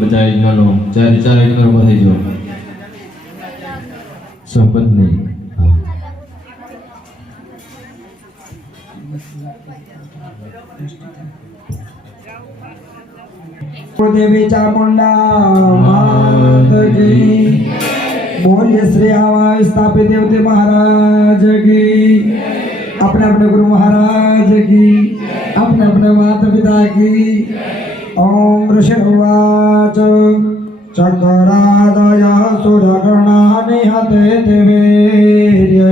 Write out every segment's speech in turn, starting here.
બધા યજ્ઞનો ચાર યજ્ઞો થઈ ગયો સપત્ની देवी चामुंडा मात की बोलिए श्री हवाई स्थापित देवते महाराज की अपने अपने गुरु महाराज की अपने अपने माता पिता की ओम ऋषिवाच चक्रादय सुरगणा निहते देवेर्य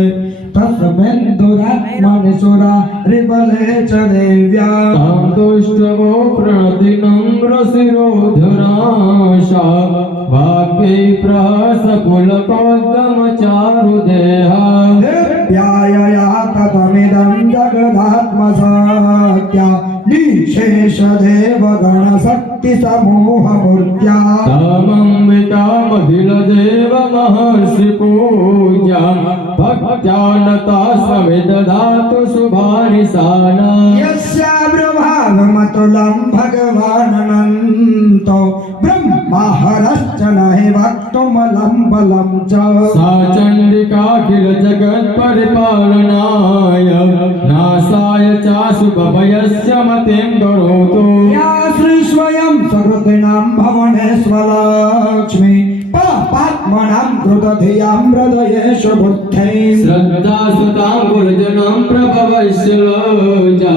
तस्मेन्दुरात्मनिसुरा रिबले च देव्या दुष्टवो प्रतिनम्रशिरोधराशा भाग्ये प्रसकुलकोद्गमचारुदेहा देव्यायया ततमिदं जगदात्मसत्या निशेषदेवगणशक्तिसमूहमूर्त्या तामम्बिकामखिलदेवमहर्षिपूज्या भक्त्यानता सविदधातु शुभानिशाना यस्या ब्रह्मागमतुलं भगवानन्तो ब्रह्माहरश्च नहि वक्तुमलं बलं च सा चण्डिकाखिल जगत्परिपालनाय नासाय चाशुभभयस्य मतिं करोतु या श्री स्वयं सकृतिनां भवनेश्वरलक्ष्मी पापात्मनां कृतधियां हृदयेषु बुद्धैः श्रद्धा सुतां गुरुजनं प्रभवस्य लोचा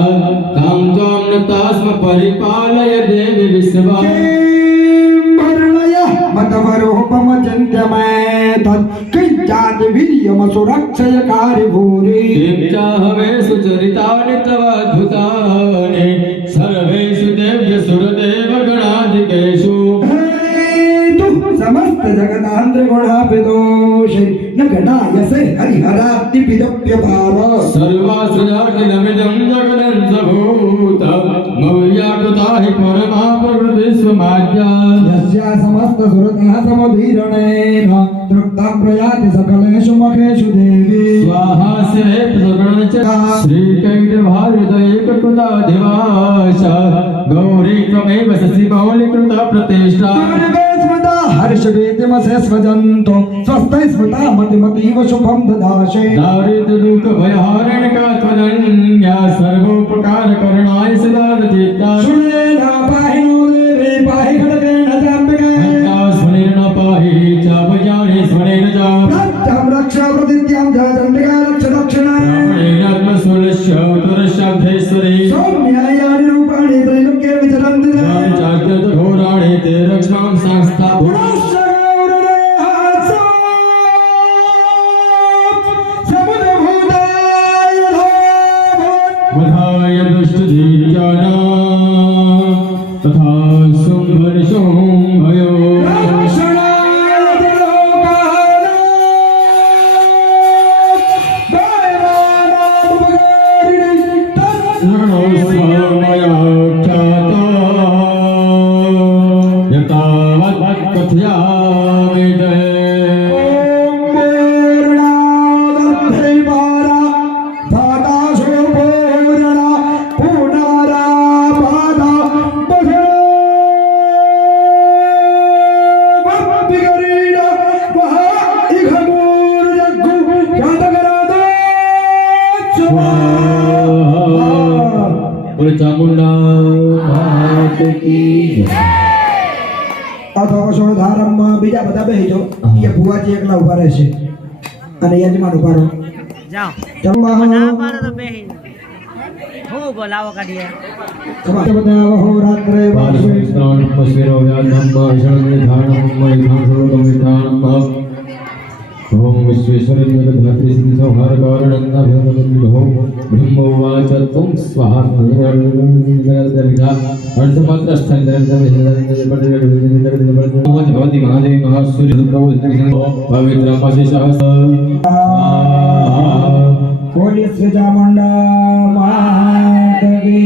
तां त्वां नतास्म परिपालय देवि विश्वा मतवरूपमचिन्त्यमेतत् किञ्चादिवीर्यमसुरक्षयकारि भूरि हवे सुचरितानि तव अद्भुतानि सर्वेषु देव्यसुरदेवगणाधिकेषु समस्त जगदान्ध्रगुणापिदोषे न गणायसे हरिहरात्तिपिदप्यपार सर्वाश्रयाखिलमिदं जगदन्तभूत मव्याकृता हि परमा प्रकृतिस्वमाज्या यस्या समस्त सुरतः समुदीरणेन तृप्तां प्रयाति सकलेषु मखेषु देवी स्वाहा से प्रसरणचका श्रीकैटभारतैककृताधिवास गौरी त्वमेव शशिमौलिकृता प्रतिष्ठा हर्षवेदमसे स्वजन्तो स्वस्ते स्मृता मतिमतीव शुभं ददाशे दारिद्र्यदुःखभयहारिणिका त्वदन्या सर्वोपकारकरणाय सदा रचिता सुरेण पाहि नो देवी पाहि खड्गेन चाम्बिके सुनेन पाहि चापजाने स्मरेण च प्रत्यं रक्षा प्रतिद्यां जगदम्बिका रक्ष दक्षिणात्मसुरस्य उत्तरशब्देश्वरी सौम्यायानि रूपाणि त्रैलोक्ये विचरन्ति घोराणि ते रक्षां संस्था वधाय दुष्टधीर्याना तथा शुम्भनिशुम्भयो चामुंडा मात की અથવા શોધારમમાં બીજા બધા બેહી જાઓ એ ભુવાજી એકલા ઊભા રહેશે અને યજમાન ઊભા રહો જાઓ ચંબા ના પાડો તો બેહી હું બોલાવો કાઢીએ સમાતે બધા વહો રાત્રે વાસુ श्रावण पशिरो व्याधम शरण धारणम महिधासुरम विधानम ओम विश्वेश्वर जगद्धात्री सिद्धि संहार कारणन्ना भगवन्तो ब्रह्मोवाच तुम स्वाहा जगद्गर्गा भगवती महादेव महासूर्य पवित्र पशिशहस बोलिए श्री चामुंडा मात की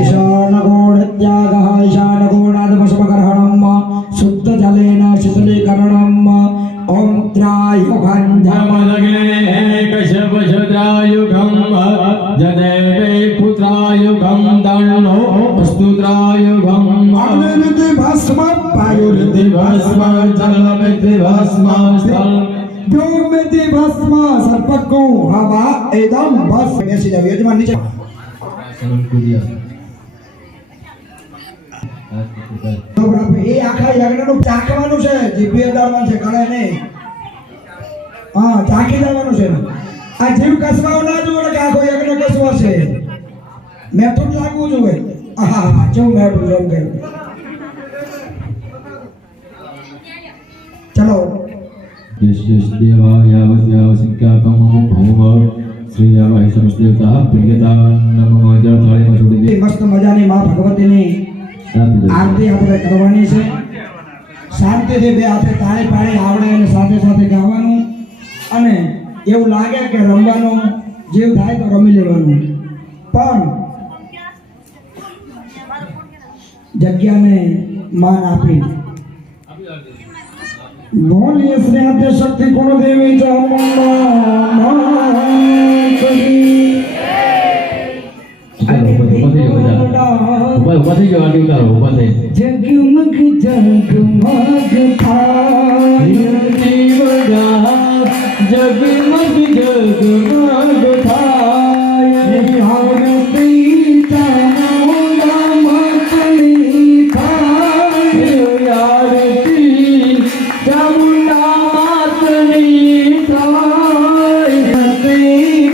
ईशान गुण त्यागः ईशान गुणादपशमकर्हणम् शुद्ध जलेन शीतलीकरणम् ओम त्रायुगंधमलगे कशपशत्रायुगं जदेवे पुत्रायुगं दण्डो वस्तुत्रायुगं अमृत भस्म वायुरिति भस्म जलमिति भस्म स्थल व्योमिति भस्म सर्पको हवा एकदम भस्म ऐसी जाओ यजमान नीचे તો આપણે એ આખા યજ્ઞનું ચાખવાનું છે જીભે અડાડવાનું છે ગળે નહીં હા ચાખી જવાનું છે આ જીભ કસવાઓ ના જોવે કે આખો યજ્ઞ કસવા છે મેઠું જ લાગવું જોઈએ હા જો મેઠું જમ ગયું ચલો यश देवाय वस्यावसिक्यापमो भूम श्री यावाय समस्तेवता प्रियता नमो जल थाळीમાં છોડી દે મસ્ત મજાની માં ભગવતીની આરતી આપણે કરવાની છે શાંતિથી બે હાથે તાળી પાડી આવડે અને સાથે સાથે ગાવાનું અને એવું લાગે કે રમવાનું જીવ થાય તો રમી લેવાનું પણ જગ્યાને માન આપી બોલીએ શ્રી આદ્ય શક્તિ કુળદેવી ઉભા થઈ ગયો આડી ઉતારો ઉભા થઈ જગમગ જગમગ થાય દીવડા જગમગ જગમગ થાય આરતી ચામુંડા માતની થાય આરતી ચામુંડા માતની થાય તે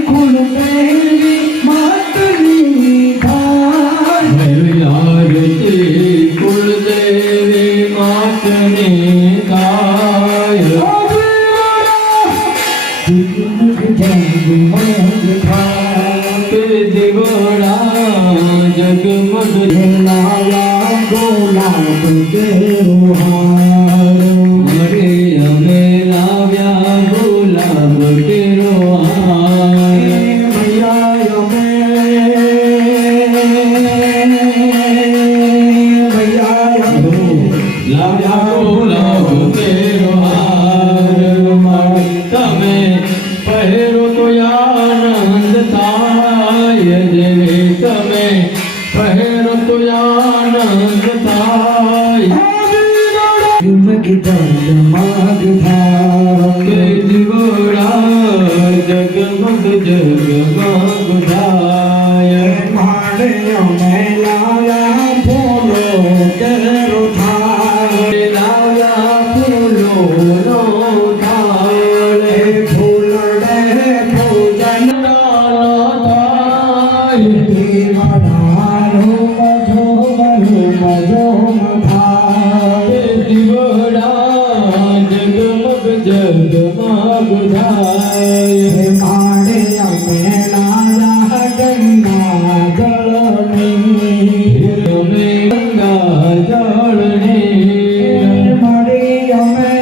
કુળદેવી માતની થાય આરતી કુળદેવી માતની થાય દીવડા જગમગ લાલા ગોલાબ કેરો હારો મરે અમે લાવ્યા ગુલાબ કેરો હાર ભૈયા અમે લાવ્યા ગુલાબ કેરો હાર તમે પહેરો તો આનંદ થાય જેવે તમે પહેરો તો આનંદ થાય જગમગ થાય કે દીવડા જગમગ જગમગ થાય મારે અમે લાયા ફૂલો કેરો થાય લાવ્યા ફૂલોનો થાળ ફૂલડે પૂજન થાય દેવડારો મજો મજો થાય દીવડા જગમગ જગમગ થાય મારે અમે લાયા ગંગા જળની અમે ગંગા જળની મારી અમે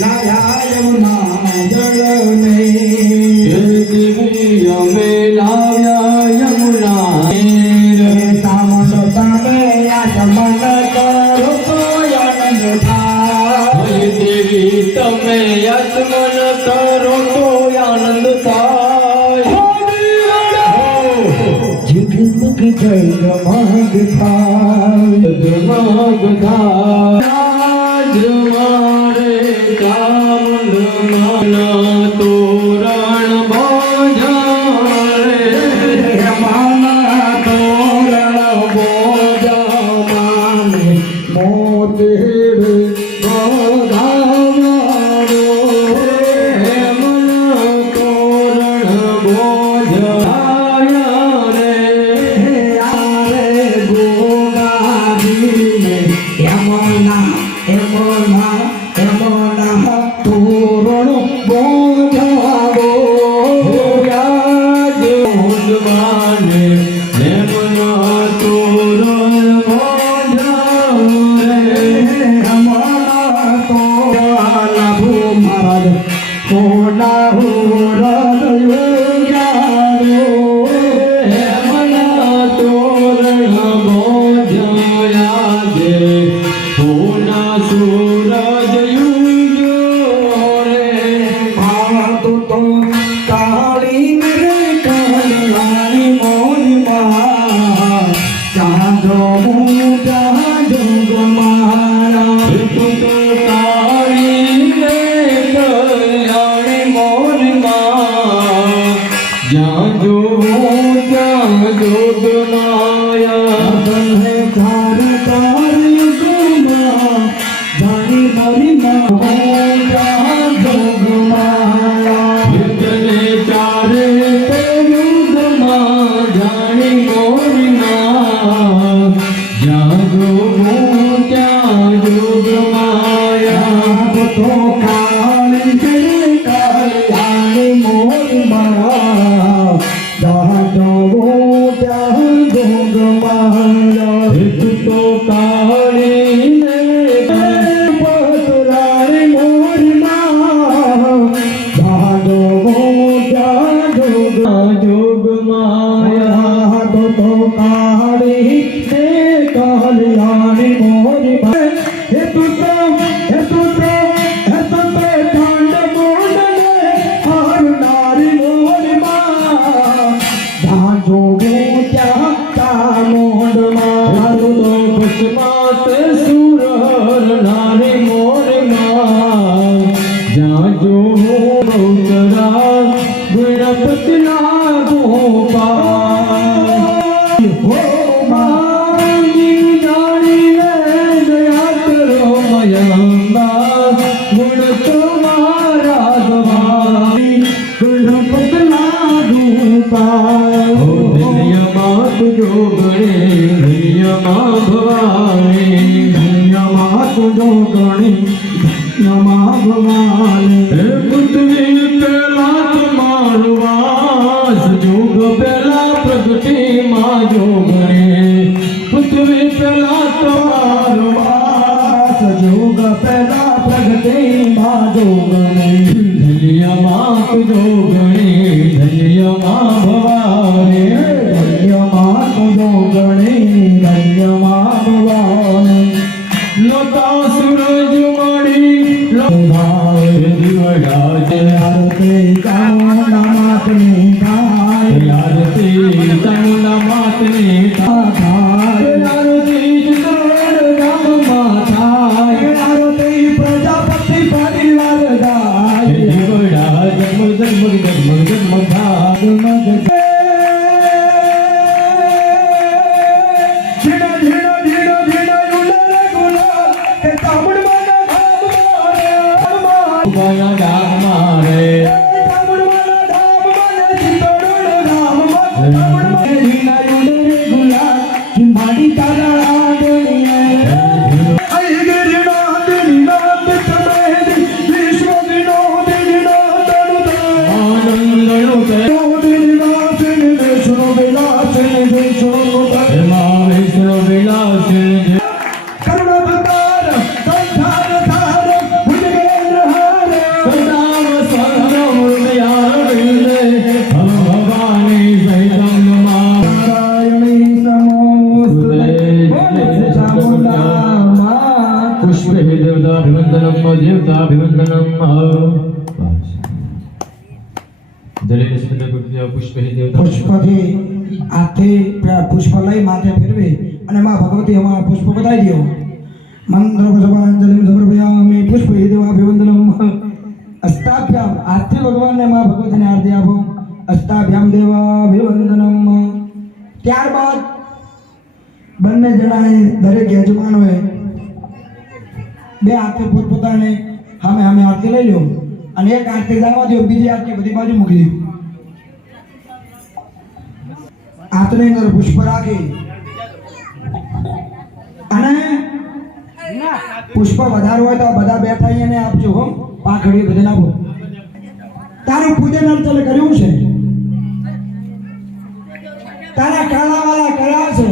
લાયા યમુના જળની દેવી અમે લાવ્યા યમુના તામણ તમે યાચમન કરો તો આનંદ થાય દેવી તમે યજમન કરો તો આનંદ થાય જગમગ જગમગ થાય જગમગ થાય આજ મારે ચામુંડમાના તોરણ બાંધ્યા રે માના તોરણ બોજામાને મોતીર બોધામારો મના તોરણ બોઝાયા રે આરે ગોગાધીને યમુના યમુના યમુના તોરણ બોજાવો રાજોગવાને યમુના તોરણ બોઝાયા રે અમારા તોરણ ભૂમાદ કોના મના તોરણ બોઝાયા દે પૂના સૂરજ યુગ્યો રે તો કાળી રે કાળી મોરી માં ચાંદો ચાર તારી ગુમા જાણી મારી માં જોગમાયા તને ચારે યુગમાં જાણી મોરી માં જાગો ત્યાં જોગ માયા તો કાળી કે કાળી મોરી માં જાજો ત્યાં જોગમાયા એક તો કાળી ને પતરાળી મોરી માં જાજો ત્યાં જોગ માયા તો કાળી કે કાળી મોરી માં હે તું તો ઠંડ મોડને હાર નારી મોરી માં જાજો ત્યાં તા મોડ મારું તો પુષ્માત સુરર નારી મોર માં જાજો બહુતરા ગણપતિ ના ગોપાલ હો માંગી જાણીએ દયા કરો મયંબા ગુણ તમારા ગવાઈ ગણપત લાગુપાલ હો દિવ્યમાં તુજો ગણે દિવ્યમાં ભવાણી ધન્યમાં તુજો ગણી ધન્યમાં ભવાની હે પૃથ્વી પેલા તમારો વાસ જોગ પેલા પ્રગતિ માં જોગણે પૃથ્વી પેલા તમારો વાસ જોગ પહેલા પ્રગતિ માં જોગણી ધન્યમાં તુજો ગણે ધન્યમાં ભવાણી ધન્યમાં તુજો ગણી ધન્યમાં ભવાની લતા સૂરજ મળી ભાઈ દિવડા આરતી ચામુંડા માતની થાય આરતી ચામુંડા માતની થાય આરતી ચિત્રોડ ગામમાં થાય આરતી પ્રજાપતિ પરિવાર ગાય દિવડા જગમગ જગમગ જગમગ જગમગ થાય ધીણો ધીણો ધીણો ધીણો ગુલાલ ગુલાલ કે તામડવાના ધામ મારે ઉભાના ડાક મારે તામડવાના ધામ મારે ચિતોડનો ધામ મારે તામડવાના ધીણા ઉડે ગુલાલ માડી તારા આંગણીએ આઈ ગિરનાથ નિનાદ તમેદી વિશ્વ વિનોદિની નાદડુદે આનંદનો તે વિનોદિની નાદિની વિષ્ણુ વિલાસિની વિષ્ણુ એમાં વિષ્ણુ વિલાસ કરુણાવતાર સંસાર ધાર ભુજગેન્દ્ર હાર સદામ સદમ ઉદયાર વિંદે હમ ભવાની સૈતમ નમઃ નારાયણી નમોસ્તુતે ચામુંડા મા પુષ્પે દેવતાભિવંદનમ દેવતાભિવંદનમ જલેન સ્મિત પુષ્પે દેવતા પુષ્પથી હાથથી પુષ્પ લઈ માથે ફેરવી અને માં ભગવતી અમારા પુષ્પ બતાવી દો મંત્ર પુષ્પાંજલિ સમર્પયામિ પુષ્પે દેવાભિવંદનમ અષ્ટાભ્યામ હાથથી ભગવાનને માં ભગવતીને આરતી આપો અષ્ટાભ્યામ દેવાભિવંદનમ ત્યારબાદ બંને જણાએ દરેક યજમાનોએ બે હાથે પોતપોતાને સામે સામે આરતી લઈ લો અને એક આરતી દાવા દો બીજી આરતી બધી બાજુ મૂકી દો હાથની અંદર પુષ્પ રાખી અને પુષ્પ વધારે હોય તો બધા બેઠા એને આપજો હો પાખડી બધાને આપો તારું પૂજન અર્ચન કર્યું છે તારા કાળાવાળા કર્યા છે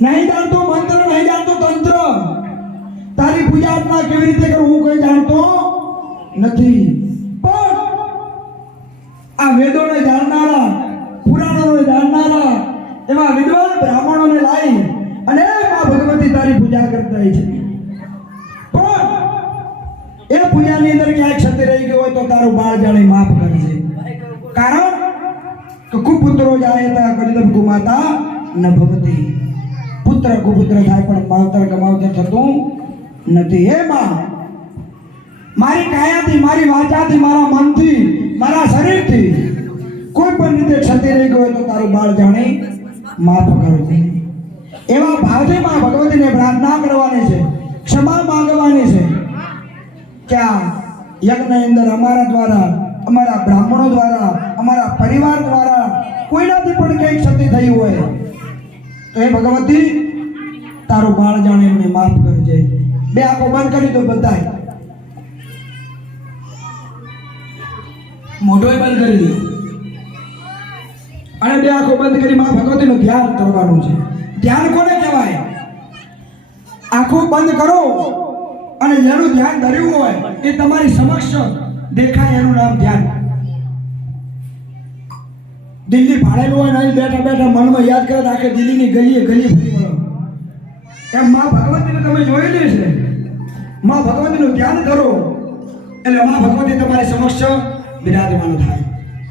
નહીં જાણતો મંત્ર નહીં જાણતો તંત્ર તારી પૂજા અર્ચના કેવી રીતે કરું હું કોઈ જાણતો નથી પણ આ વેદોને જાણનારા પુરાણોને જાણનારા એવા વિદ્વાન બ્રાહ્મણોને લાવી અને માં ભગવતી તારી પૂજા કરતા હોય છે પણ એ પૂજાની અંદર ક્યાંક ક્ષતિ રહી ગઈ હોય તો તારું બાળ જાણે માફ કરજે કારણ કે કુપુત્રો જાય તા કજિદમ કુમાતા ન ભવતી પુત્ર કુપુત્ર થાય પણ માવતર કમાવતર થતું નથી હે માં મારી કાયાથી મારી વાચાથી મારા મનથી મારા શરીરથી કોઈ પણ રીતે ક્ષતિ રહી ગઈ હોય તો તારું બાળ જાણે માફ કરજે એવા ભાવથી માં ભગવતીને પ્રાર્થના કરવાની છે, ક્ષમા માંગવાની છે કે આ યજ્ઞની અંદર અમારા દ્વારા, અમારા બ્રાહ્મણો દ્વારા, અમારા પરિવાર દ્વારા કોઈનાથી પણ કંઈ ક્ષતિ થઈ હોય તો એ ભગવતી તારું બાળ જાણે એમને માફ કરજે. બે આંખો બંધ કરી દો બધાય, મોઢોય બંધ કરી દો અને બે આંખો બંધ કરી માં ભગવતીનું ધ્યાન કરવાનું છે. ધ્યાન કોને કહેવાય? આંખો બંધ કરો અને જેનું ધ્યાન ધર્યું હોય એ તમારી સમક્ષ દેખાય એનું નામ ધ્યાન. દિલ્હી ભાડેલું હોય ને અહીં બેઠા બેઠા મનમાં યાદ કરે આખે દિલ્હીની ગલીએ ગલી ફરી વળો. એમ માં ભગવતીને તમે જોયેલી છે, માં ભગવતીનું ધ્યાન ધરો એટલે માં ભગવતી તમારી સમક્ષ બિરાજમાન થાય,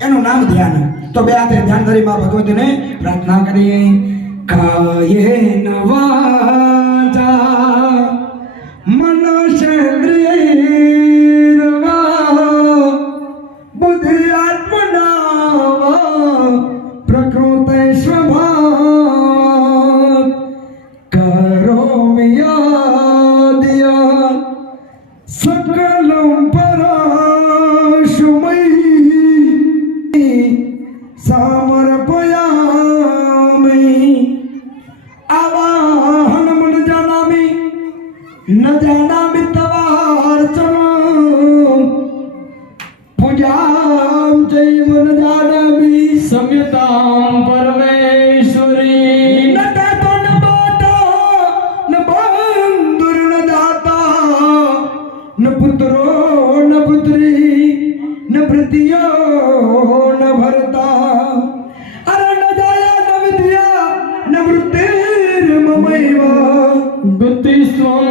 એનું નામ ધ્યાન. તો બે હાથે ધ્યાન ધરી માં ભગવતીને પ્રાર્થના કરીએ. કાયેન વાચા મનસેન્દ્રિયૈર્વા બુદ્ધિ આત્મના પ્રકૃતે સ્વભાવ કરોમિ યાદિયા સકલં પરાશુમૈ સમર્પયામિ. આવાહન મન જાનામિ ન જાનામિ તવાર્ચનમ પૂજામ ચૈવ ન જાનામિ सम्यतां परमेश्वरी ન દાતો ન બાતો ન બંધુર ન દાતા ન પુત્રો ન પુત્રી ન ભૃત્યો ન ભરતા અરે ન જાયા ન વિદ્યા ન વૃત્તિર્મમૈવ गतिस्त्वं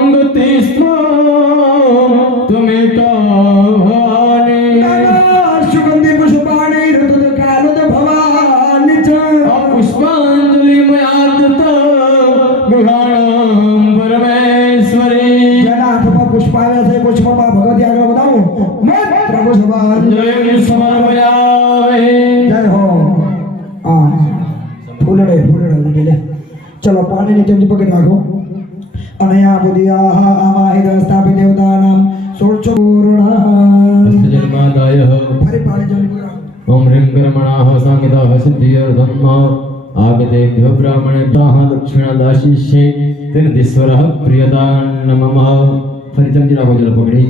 त्वमेकानि सुगंधि पुष्पाणि ऋतुद कालद भवानि च पुष्पांजलिमयार्चित गृहाणं परमेश्वरी. જેના હાથમાં પુષ્પ આવ્યા છે પુષ્પમાં ભગવતી આગળ વધાવો મંત્ર પુષ્પાંજલિ સમર્પયામિ. જય હો. હા ફૂલડે લે ચલો પાણીની ચમચી પકડી રાખો અને આ બધી આવાહિત સ્થાપિત દેવતાનામ સોળચૂર્ણ जन्मादाय ફરી પાણી ચમચી પકડી રાખો. ओम ह्रीं कर्मणाः संहिताः सिद्धिर्धर्म आगतेभ्यो ब्राह्मणेभ्यः दक्षिणादाशिष्ये तेन दिस्वरः प्रियतां नमः. फरी चमची રાખો જરા પકડી.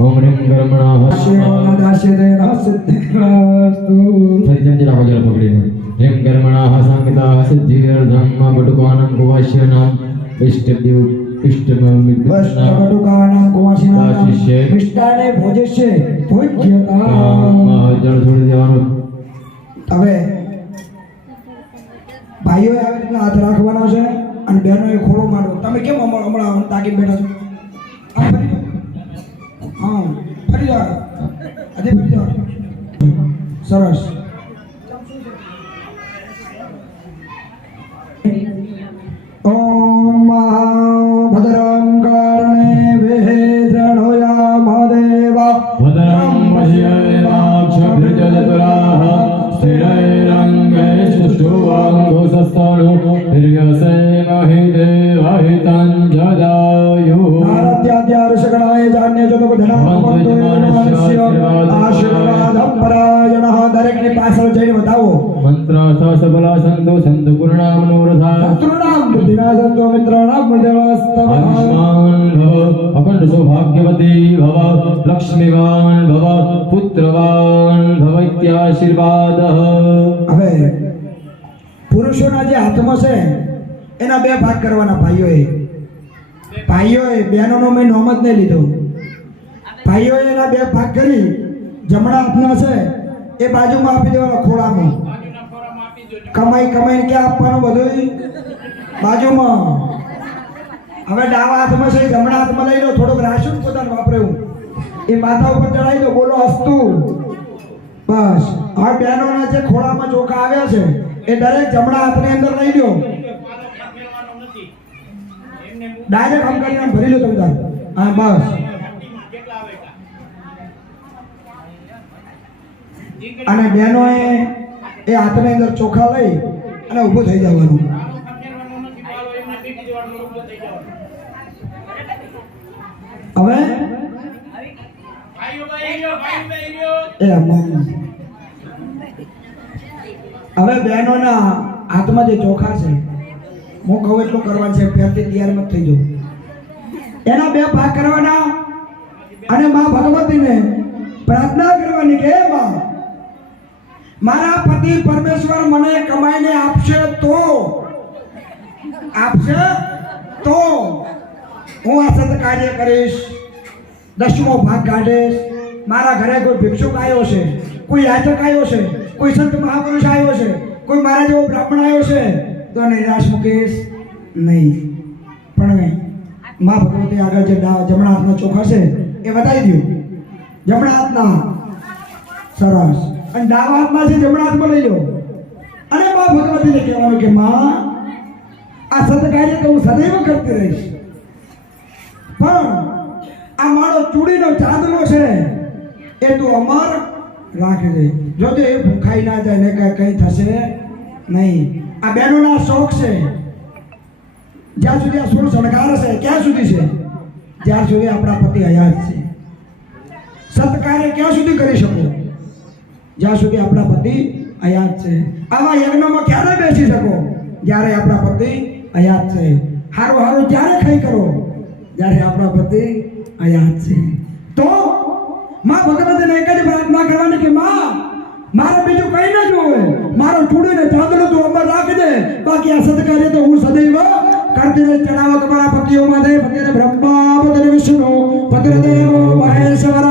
ओम ह्रीं कर्मणाः શિવના દાસ્યતે સિદ્ધિરસ્તુ. ફરી ચમચી રાખો જરા પકડીને. ह्रीं कर्मणाः संहिताः सिद्धिर्धर्म बटुकानं कुवास्यनाम् इष्टदेव इष्टमित्राणां વસ્ત્રવટુકાનાં કુવાસીનાનાં દાશિષ્ય. મિષ્ટાને ભોજસ્ય ભોજ્યતા. જળ છોડી દેવાનું. હવે ભાઈઓએ આવી રીતના હાથ રાખવાના છે અને બહેનોએ ખોળો માંડવો. તમે કેમ હમણાં તાકીને બેઠા છો? હા ફરી જાઓ. હા ફરી જાઓ. આજે ફરી જાઓ. સરસ. ઓમ ભદ્રં કર્ણે વેદ્રણોયામદેવા भद्रं पश्येमाक्षभृजचतुराः स्थिरैरङ्गैस्तुष्टुवाङ्घोषस्थाणु दीर्घसेमहि देवहितं जदायुः. नारद्याद्यार्षगणाय जान्य आशीर्वादं परायणः. દરેકની પાછળ જઈને બતાવો. મંત્રાર્થ સબલા સંતો સંત પૂર્ણા મનોરથા શત્રુનામ બુદ્ધિનાશંતો મિત્રાણામ મૃદેવાસ્તવ. આયુષ્માન ભવ અખંડ સૌભાગ્યવતી ભવ લક્ષ્મીવાન ભવ પુત્રવાન ભવ ઇત્યાશીર્વાદ. હવે પુરુષોના જે હાથમાં છે એના બે ભાગ કરવાના. ભાઈઓએ બહેનોનો મેં નોમ જ નહીં લીધો. ભાઈઓએ એના બે ભાગ કરી જમણા હાથના છે એ બાજુમાં આપી દેવાનો ખોળામાં. કમાઈને ક્યાં આપવાનું? બધું બાજુમાં. હવે ડાવા હાથમાં છે જમણા હાથમાં લઈ લો. થોડુંક રાશું પોતાનું વાપરેવું એ માથા ઉપર ચડાવી દો. બોલો અસ્તુ. બસ. હવે બહેનોના જે ખોળામાં ચોખા આવ્યા છે એ દરેક જમણા હાથની અંદર લઈ લો. ડાયરેક્ટ આમ કરીને ભરી લો તમે. હા બસ. અને બહેનોએ એ હાથની અંદર ચોખા લઈ અને ઊભું થઈ જવાનું. હવે એ મમ્મી હવે બહેનોના હાથમાં જે ચોખા છે હું કહું એટલું કરવાનું છે, પહેરથી તૈયાર મત થઈ જાઉં. એના બે ભાગ કરવાના અને માં ભગવતીને પ્રાર્થના કરવાની કે હે માં, મારા પતિ પરમેશ્વર મને કમાઈને આપશે તો હું આ સત કાર્ય કરીશ, 10મો ભાગ કાઢીશ. મારા ઘરે કોઈ ભિક્ષુક આવ્યો છે, કોઈ યાચક આવ્યો છે, કોઈ સંત મહાપુરુષ આવ્યો છે, કોઈ મારા જેવો બ્રાહ્મણ આવ્યો છે તો નિરાશ મૂકીશ નહીં. પણ માં ભગવતી આગળ જે જમણા હાથના ચોખા છે એ બતાવી દઉં. જમણા હાથના સરસ, અને ડાબા હાથમાં છે જમણા હાથમાં લઈ લો અને માં ભગવતીને કહેવાનું કે માં, આ સત્કાર્ય તો હું સદૈવ કરતી રહીશ, પણ આ મારો ચૂડીનો ચાંદલો છે એ તું અમર રાખજે. જોજે એ ભૂખાઈ ના જાય ને કઈ થશે નહીં. આ બહેનોના શોખ છે, જ્યાં સુધી આ સોળ શણગાર છે ક્યાં સુધી છે? જ્યાં સુધી આપણા પતિ હયાત છે. સત્કાર્ય ક્યાં સુધી કરી શકો? જ્યાં સુધી આપણા પતિ હયાત છે. આવા યજ્ઞમાં ક્યારે બેસી શકો? જ્યારે આપણા પતિ હયાત છે. હારું હારું ક્યારે ખાઈ કરો? જ્યારે આપણા પતિ હયાત છે. તો માં ભગવતીને એક જ પ્રાર્થના કરવાની કે માં, મારે બીજું કઈ ન જોવે, મારો ચૂડીને ચાંદલો તું અમર રાખજે, બાકી આ સત્કાર્ય તો હું સદૈવ કરતી રહીશ. ચડાવો તમારા પતિઓમાં દે. પતિને બ્રહ્મા, પતિને વિષ્ણુ, પતિને દેવો મહેશ્વર,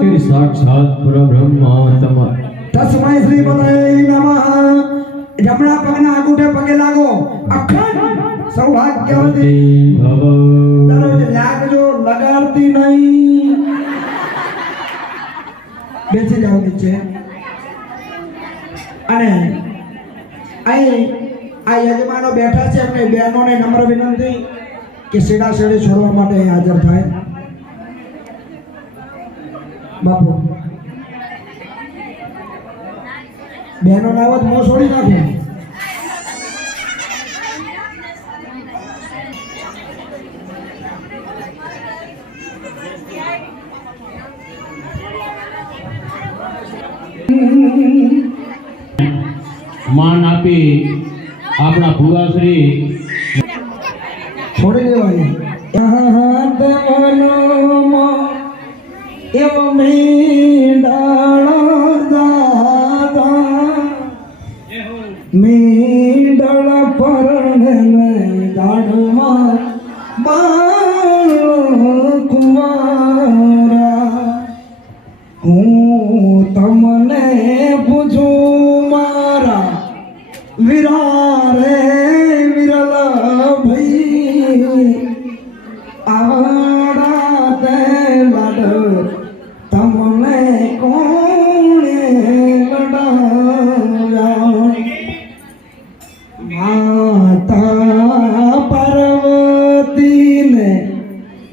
પતિ સાક્ષાત પરબ્રહ્મ તમા તસ્મૈ શ્રી પતય નમઃ. જમણા પગના અંગૂઠે પગે લાગો. અખંડ સૌભાગ્યવતી ભવ. દરરોજ લાગજો, લગાડતી નહીં. બેસી જાઓ નીચે. અને અહીં આ યજમાનો બેઠા છે, એમને બહેનોને નમ્ર વિનંતી કે સીડા સીડી છોડવા માટે અહીં હાજર થાય. બાપુ બહેનો ના આવત મોં છોડી નાખો. માન આપી આપણા ભુવાશ્રી છોડી દેવાની. એવો મીંડળ પરણે દાડમાં બાળ કુંવારા, હું તમને પૂછું મારા વીરા રે વિરલ ભાઈ, આવડા તે લાડ તમને કોણે લડાવ્યા? માતા પાર્વતીને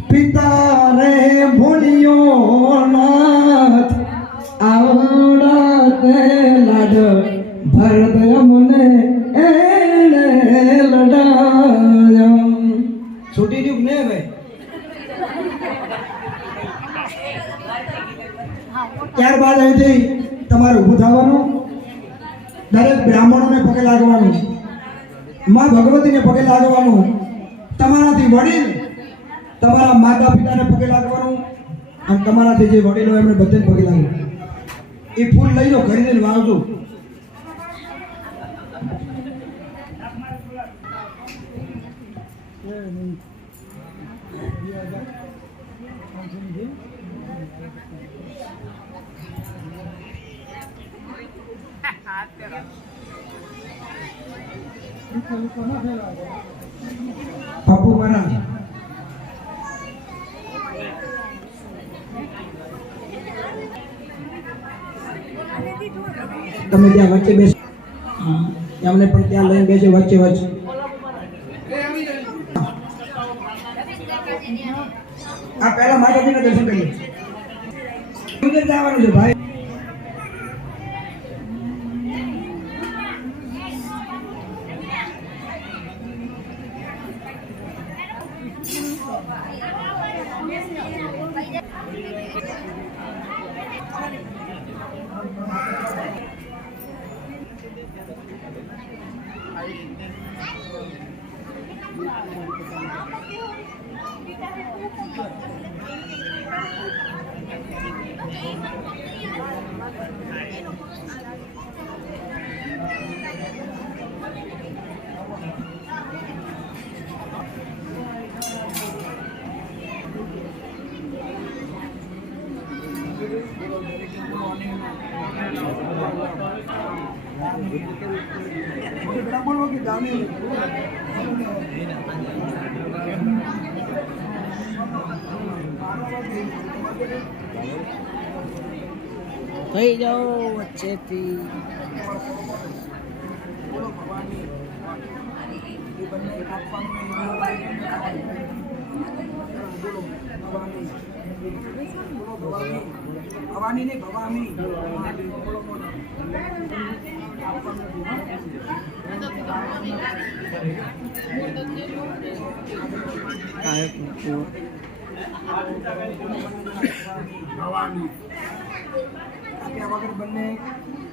પિતા રે ભૂલ્યો નાથ, આવડા તે લાડ ભરત મને એને લડાવ્યા. છૂટી ગયું ને ભાઈ? ત્યારબાદ અહીંથી તમારે ઊભું થવાનું, દરેક બ્રાહ્મણોને પગે લાગવાનું, માં ભગવતીને પગે લાગવાનું, તમારાથી વડીલ તમારા માતા પિતાને પગે લાગવાનું, અને તમારાથી જે વડીલો એમને બધાને પગે લાગવાનું. એ ફૂલ લઈ લો, ઘરે જઈને વાવજો. બાપુ મહારાજ તમે ત્યાં વચ્ચે બેસો. એમને પણ ત્યાં લઈને બેસો વચ્ચે વચ્ચે. આ પહેલા માતાજીના દર્શન કરીએ. મંદિર જવાનું છે ભાઈ. બોલો કે ગામે થઈ જાઓ વચ્ચેથી. બોલો ભવાની એ બંને આપવાનું બોલો ભવાની બોલો ભવાની ભવાની નહીં ભવાની બોલો બોલો ભવાની આપ્યા વગર બંને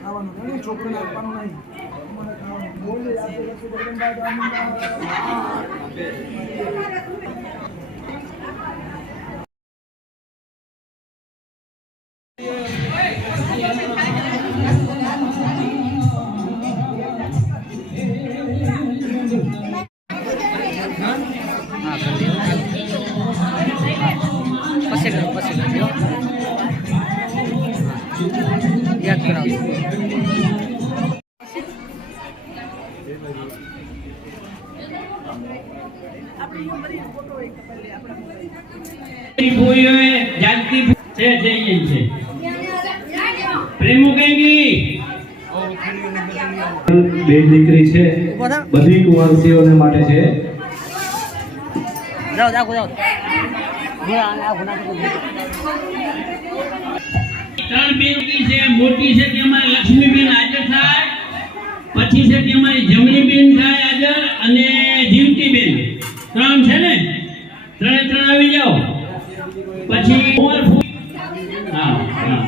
ખાવાનું નહીં છોકરીને આપવાનું નહીં અમારે ખાવાનું બોલે આપણે રસોઈ પછી યાદ કરાવજો. બે દીકરી છે, બધી કુંવારસીઓને માટે છે. જાઓ જાઓ જાઓ. ત્રણ બેન છે, મોટી છે તે અમારી લક્ષ્મીબેન હાજર થાય, પછી છે તે અમારી જમણીબેન થાય હાજર, અને જીવતીબેન. ત્રણ છે ને, ત્રણે ત્રણ આવી જાઓ. પછી હા હા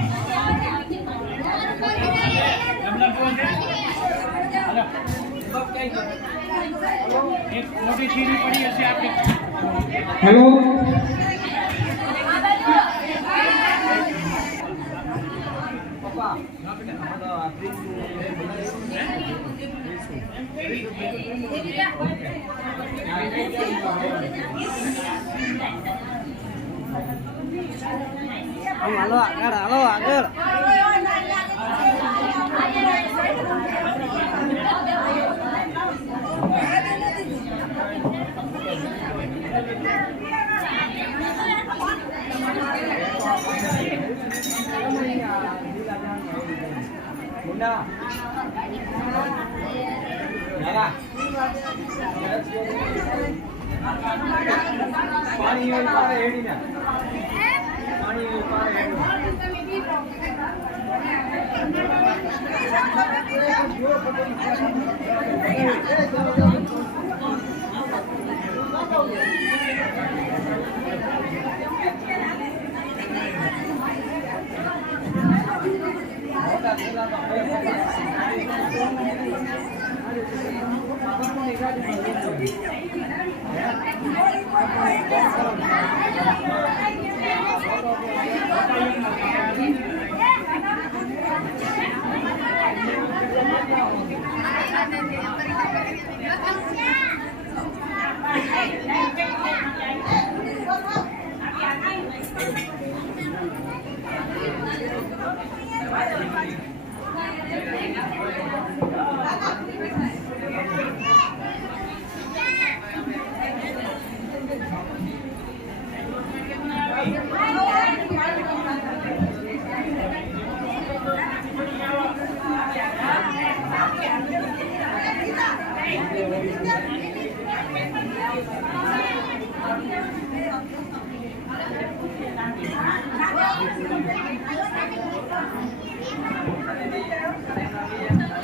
હેલો હાલો આગળ હાલો આગળ.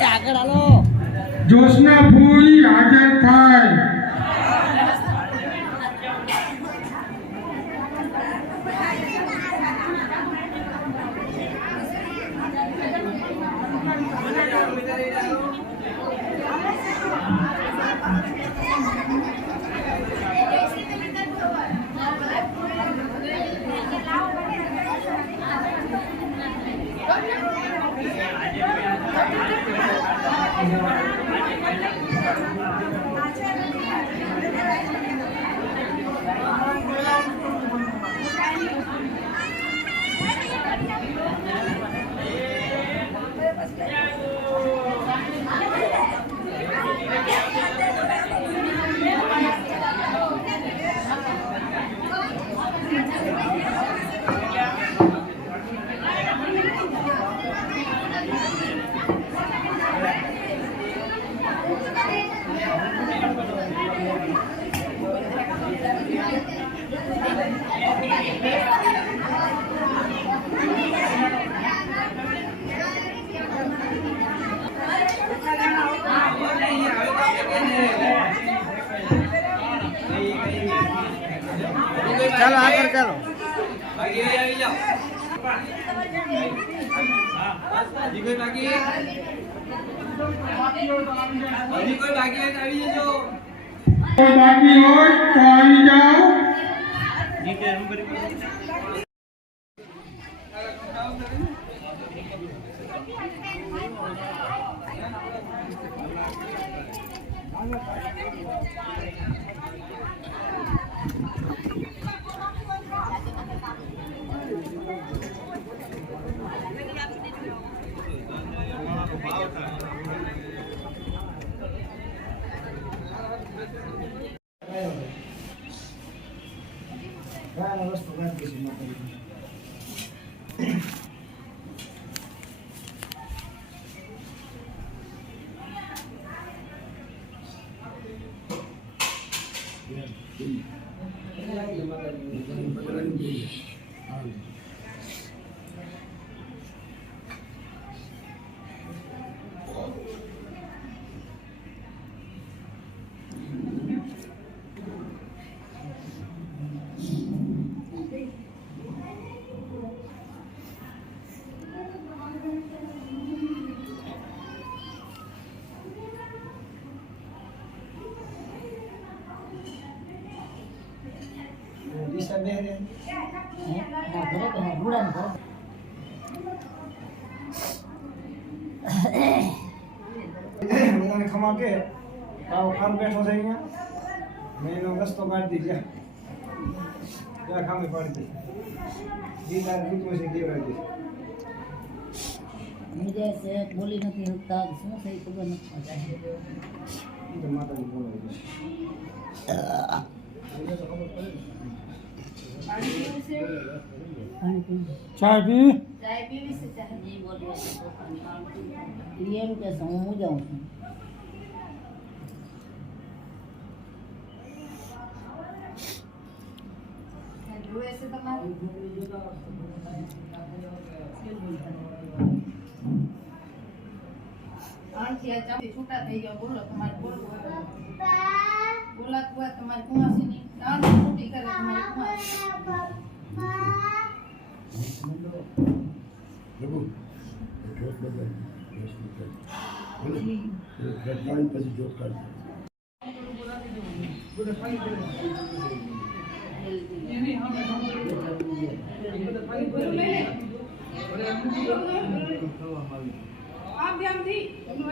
આગળ હાલો. જોશના ફૂલ હાજર થાય. ચાલો આગળ ચાલો બાકી હોય તો આવી જાઓ. રસ્તો કાઢી દઈશું માતાજી. દિશા બેરે બધાને ખમા કે તાવ ખાન બેઠો છે અહીંયા મેં એનો રસ્તો કાઢી દીધો ત્યાં ખામે પાડી દીધી જે તાર ગીતમાં છે દેવરાજી मुझे से बोली नहीं होता શું થઈ ખબર નથી તો માતાજી બોલાવી દે ચાય પી ચાય પીવી છે ચાય નહીં બોલી એ એમ કે હું જાઉં છું જોવે છે તમારે આણથી આ ચાપી છૂટા થઈ જાવ બોલો તમારે બોલવું બોલાત હોય તમારી કુમાસીની આણ છૂટી કરે તમારી કુમાસી આમ